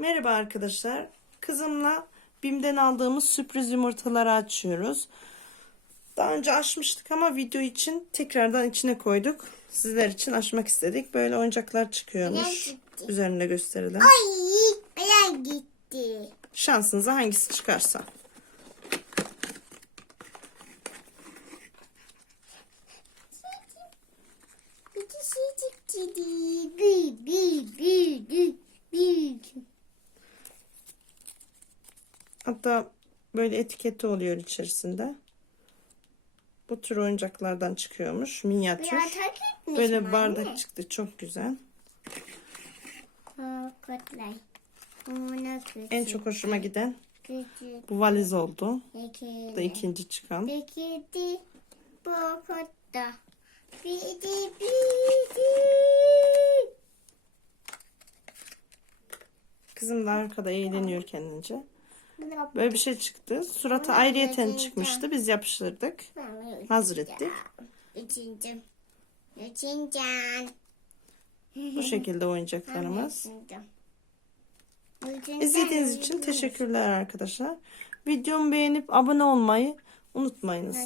Merhaba arkadaşlar. Kızımla BİM'den aldığımız sürpriz yumurtaları açıyoruz. Daha önce açmıştık ama video için tekrardan içine koyduk. Sizler için açmak istedik. Böyle oyuncaklar çıkıyormuş. Üzerinde gösterilen. Ay ayağım gitti. Şansınıza hangisi çıkarsa. Bir şey çıktı. Hatta böyle etiketi oluyor içerisinde. Bu tür oyuncaklardan çıkıyormuş. Minyatür. Böyle bardak anne? çıktı. Çok güzel. En çok hoşuma giden bu valiz oldu. Bu da ikinci çıkan. Kızım da arkada eğleniyor kendince. Böyle bir şey çıktı. Suratı ayrıyeten çıkmıştı. Biz yapıştırdık. Hazır ettik. Üçüncü. Üçüncü. Bu şekilde oyuncaklarımız. İzlediğiniz için teşekkürler arkadaşlar. Videomu beğenip abone olmayı unutmayınız.